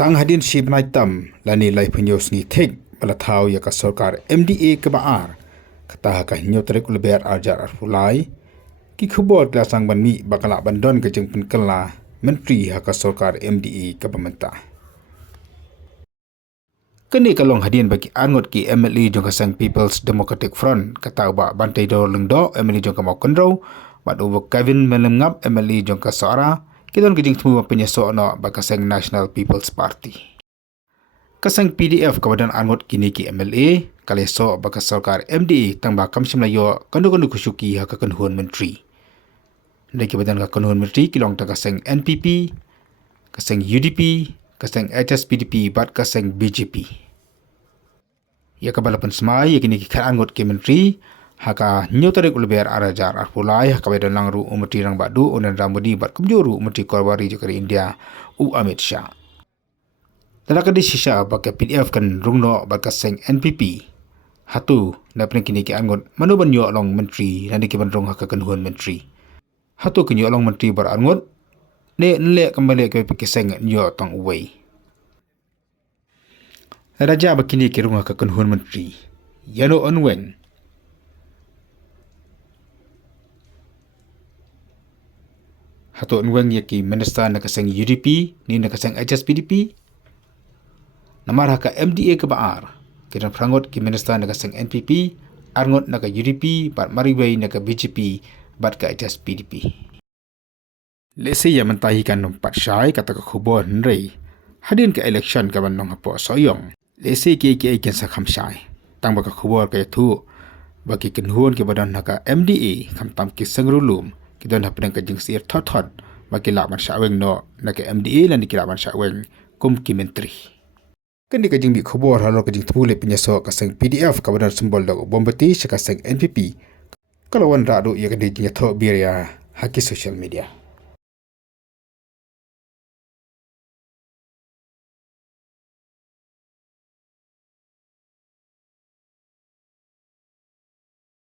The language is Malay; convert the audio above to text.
tang hadin shib nai tam lani lai phnyos ni thek balathau ya ka sarkar MDA ka baar kata ka hinyotrek ulber arjar arfulai ki khubor kla sangban mi bakala bandon ke jengpun kala menteri ha ka sarkar MDA ka pamenta kini kalong hadin bagi angot ki MLE jong ka sang People's Democratic Front kata ba bantai do lengdo MLE jong ka mau kenro bad over Kevin Melengap MLE jong ka Sara kidon ke jeng temu penyeso no ba ka sang National People's Party kasang PDF kawadan angot kini ki MLA kaleso baka sarkar MDA tangba kamsim layo kandu kusuki ha ka kanhuan menteri ndai badan ka kanhuan menteri kilong ta kasang NPP kasang UDP kasang HSPDP bat kasang BJP ya kabalapan semai ya kini ki angot ki menteri ha ka nyotarik ulber arajar arpulai ha kawadan langru umati rang badu onan ramudi bat kumjuru umati korwari jekari India Amit Shah Dalam di sisa baka PDF kan rungno baka seng NPP. Hatu na kini ki angot manuban yo along menteri nanti ki bandrong haka kanhuan menteri. Hatu kinyo along menteri bar angot ne nle kembali ke pikiseng yo tong uwei. Raja bakini ki rung haka kanhuan menteri. Yano onwen. Hatu onwen ya ki minister na kaseng UDP ni na kaseng HSPDP. Namar haka MDA ke baar, kita perangot ki minister naga seng NPP, arngot naga UDP, bat mariway naga BJP, bat ka HSPDP. Lese ya mentahikan nompat syai kata ke khubor nrei, hadin ke election ka bandong hapo soyong. Lese ki ikan sakham syai, tang baka khubor ka tu, baki kenhuan ke badan naga MDA, kam tam ki sengrulum, kita nak pedang ke jengsir thot, baki lakman syaweng no, naga MDA lan dikilakman syaweng, kum ki menteri. Kini kajing bi khobor halo kajing tepule penyeso kaseng PDF kabadan simbol dago bombeti sekaseng NPP. Kalau wan radu ia kadi jingya thok biar ya haki social media.